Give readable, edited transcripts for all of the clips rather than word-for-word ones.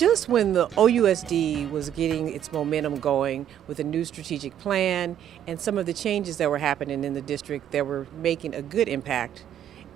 just when the OUSD was getting its momentum going with a new strategic plan and some of the changes that were happening in the district that were making a good impact.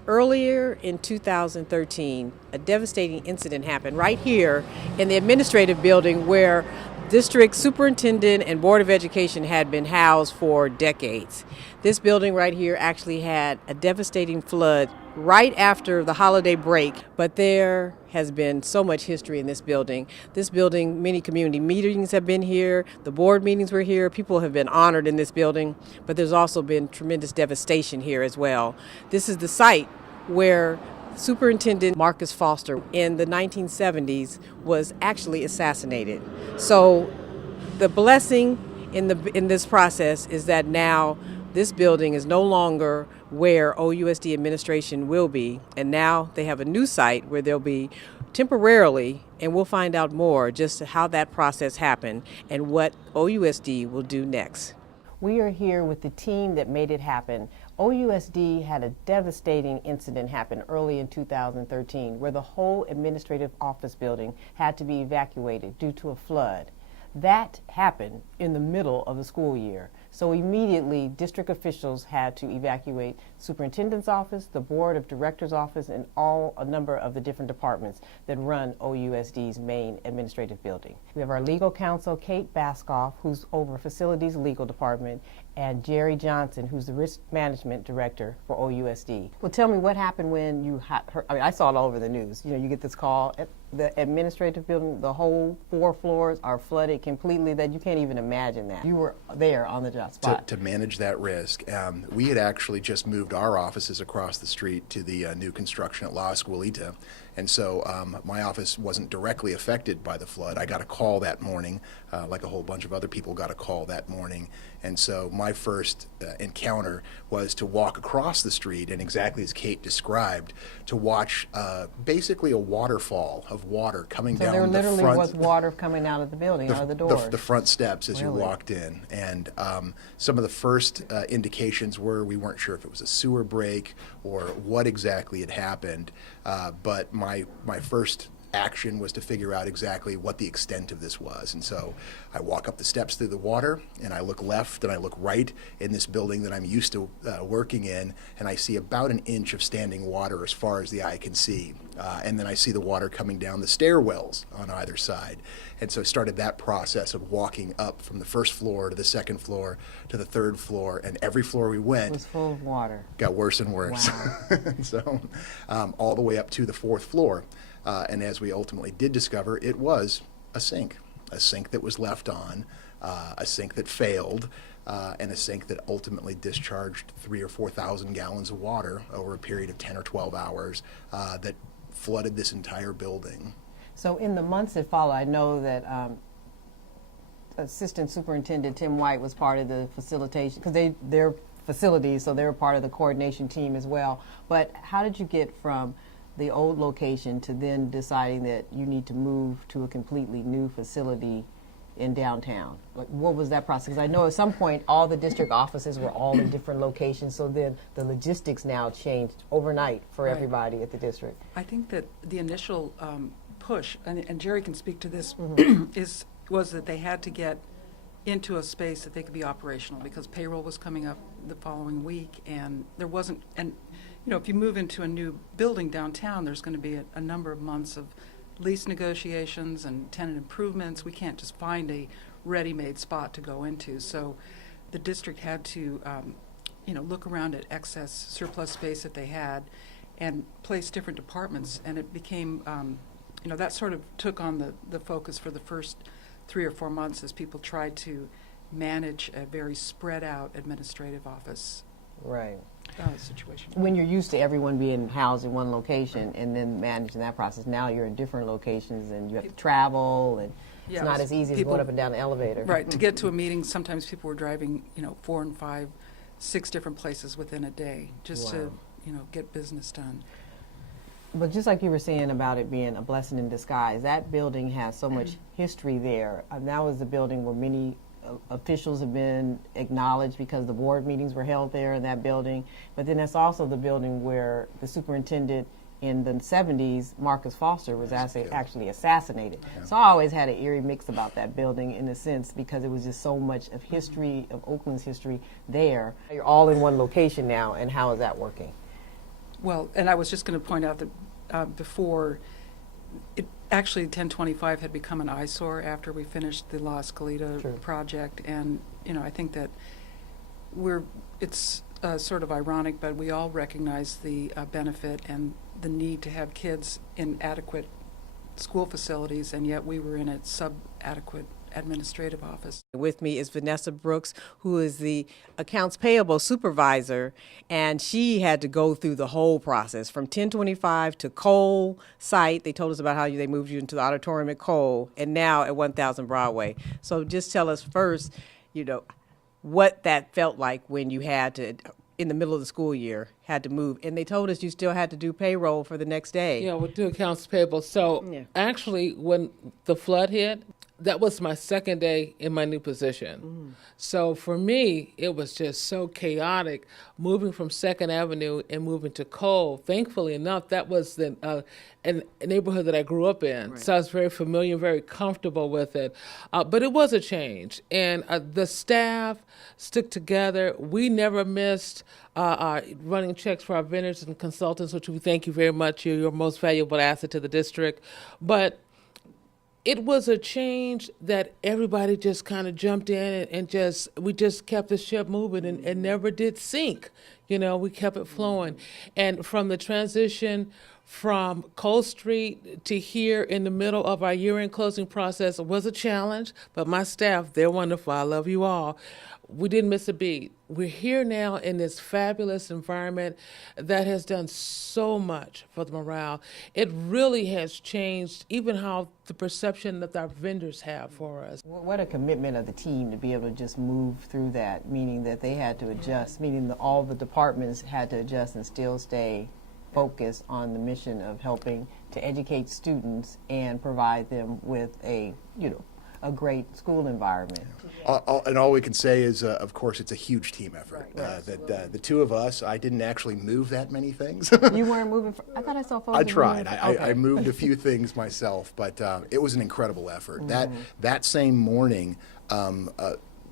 Earlier in 2013, a devastating incident happened right here in the administrative building where district superintendent and board of education had been housed for decades. This building right here actually had a devastating flood right after the holiday break, but there has been so much history in this building. This building, many community meetings have been here, the board meetings were here, people have been honored in this building, but there's also been tremendous devastation here as well. This is the site where Superintendent Marcus Foster in the 1970s was actually assassinated. So the blessing in this process is that now this building is no longer where OUSD administration will be, and now they have a new site where they'll be temporarily, and we'll find out more just how that process happened and what OUSD will do next. We are here with the team that made it happen. OUSD had a devastating incident happen early in 2013 where the whole administrative office building had to be evacuated due to a flood. That happened in the middle of the school year. So immediately, district officials had to evacuate superintendent's office, the board of directors' office, and a number of the different departments that run OUSD's main administrative building. We have our legal counsel, Kate Baskoff, who's over facilities legal department, and Jerry Johnson, who's the risk management director for OUSD. Well, tell me what happened when you heard, I saw it all over the news. You know, you get this call, the administrative building, the whole 4 floors are flooded completely, that you can't even imagine that. You were there on the job spot. To manage that risk, we had actually just moved our offices across the street to the new construction at La Escuelita. And so my office wasn't directly affected by the flood. I got a call that morning, like a whole bunch of other people got a call that morning. And so my first encounter was to walk across the street and, exactly as Kate described, to watch basically a waterfall of water coming down the front. So there literally was water coming out of the building, out of the doors? The front steps as Really? You walked in. And some of the first indications were we weren't sure if it was a sewer break or what exactly had happened. But my first action was to figure out exactly what the extent of this was. And so I walk up the steps through the water, and I look left and I look right in this building that I'm used to working in, and I see about an inch of standing water as far as the eye can see. And then I see the water coming down the stairwells on either side. And so I started that process of walking up from the first floor to the second floor to the third floor, and every floor we went was full of water. Got worse and worse. Wow. So all the way up to the 4th floor. And as we ultimately did discover, it was a sink that was left on, a sink that failed, and a sink that ultimately discharged 3,000 or 4,000 gallons of water over a period of 10 or 12 hours that flooded this entire building. So in the months that followed, I know that Assistant Superintendent Tim White was part of the facilitation, because they're facilities, so they were part of the coordination team as well. But how did you get from the old location to then deciding that you need to move to a completely new facility in downtown? Like, what was that process? Because I know at some point all the district offices were all in different locations, so then the logistics now changed overnight for everybody at the district. I think that the initial push, and Jerry can speak to this, was that they had to get into a space that they could be operational, because payroll was coming up the following week, and there wasn't, and you know, if you move into a new building downtown, there's going to be a number of months of lease negotiations and tenant improvements. We can't just find a ready-made spot to go into. So the district had to, look around at excess surplus space that they had and place different departments. And it became, that sort of took on the focus for the first 3 or 4 months as people tried to manage a very spread out administrative office. Right. Situation. When you're used to everyone being housed in one location and then managing that process, now you're in different locations and you have to travel, and it's not as easy as going up and down the elevator. Right. To get to a meeting, sometimes people were driving, 4 and 5, 6 different places within a day just to, get business done. But just like you were saying about it being a blessing in disguise, that building has so much history there. That was the building where many officials have been acknowledged because the board meetings were held there in that building. But then that's also the building where the superintendent in the 70s, Marcus Foster was actually assassinated. Yeah. So I always had an eerie mix about that building in a sense because it was just so much of history, of Oakland's history there. You're all in one location now, and how is that working? Well, and I was just going to point out that before, it actually 1025 had become an eyesore after we finished the La Escalita project, and I think that it's sort of ironic, but we all recognize the benefit and the need to have kids in adequate school facilities, and yet we were in a sub-adequate administrative office. With me is Vanessa Brooks, who is the accounts payable supervisor, and she had to go through the whole process from 1025 to Cole site. They told us about how they moved you into the auditorium at Cole, and now at 1000 Broadway. So just tell us first, what that felt like when you had to, in the middle of the school year, had to move. And they told us you still had to do payroll for the next day. Yeah, we'll do accounts payable. So actually, when the flood hit, that was my second day in my new position. So for me, it was just so chaotic moving from 2nd Avenue and moving to Cole. Thankfully enough, that was a neighborhood that I grew up in. Right. So I was very familiar, very comfortable with it. But it was a change. And the staff stuck together. We never missed running checks for our vendors and consultants, which we thank you very much. You're your most valuable asset to the district. But it was a change that everybody just kind of jumped in and we just kept the ship moving and never did sink. We kept it flowing. And from the transition from Cole Street to here in the middle of our year-end closing process was a challenge, but my staff, they're wonderful. I love you all. We didn't miss a beat. We're here now in this fabulous environment that has done so much for the morale. It really has changed even how the perception that our vendors have for us. What a commitment of the team to be able to just move through that, meaning that they had to adjust, meaning that all the departments had to adjust and still stay focused on the mission of helping to educate students and provide them with a great school environment. And all we can say is, of course, it's a huge team effort. Right. The two of us, I didn't actually move that many things. You weren't moving? I thought I saw photos. I tried. I moved a few things myself, but it was an incredible effort. That same morning,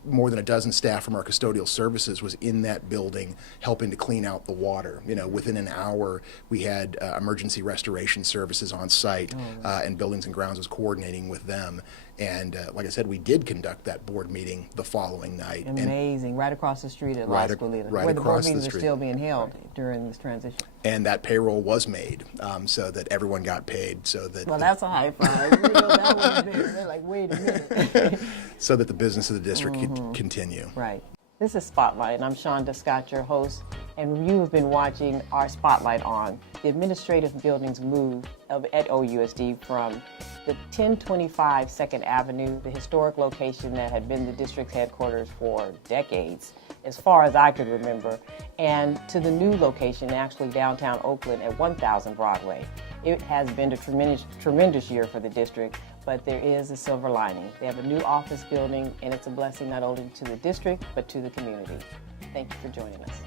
more than a dozen staff from our custodial services was in that building helping to clean out the water. Within an hour, we had emergency restoration services on site, and Buildings and Grounds was coordinating with them. And like I said, we did conduct that board meeting the following night. Amazing. Right across the street at La Escalita, where the board meetings are still being held during this transition. And that payroll was made so that everyone got paid. Well, that's a high five. That was big. They're like, wait a minute. So that the business of the district could continue. Right. This is Spotlight, and I'm Shonda Scott, your host, and you have been watching our Spotlight on the administrative buildings move at OUSD from the 1025 2nd Avenue, the historic location that had been the district's headquarters for decades, as far as I could remember, and to the new location, actually downtown Oakland at 1000 Broadway. It has been a tremendous year for the district, but there is a silver lining. They have a new office building, and it's a blessing not only to the district, but to the community. Thank you for joining us.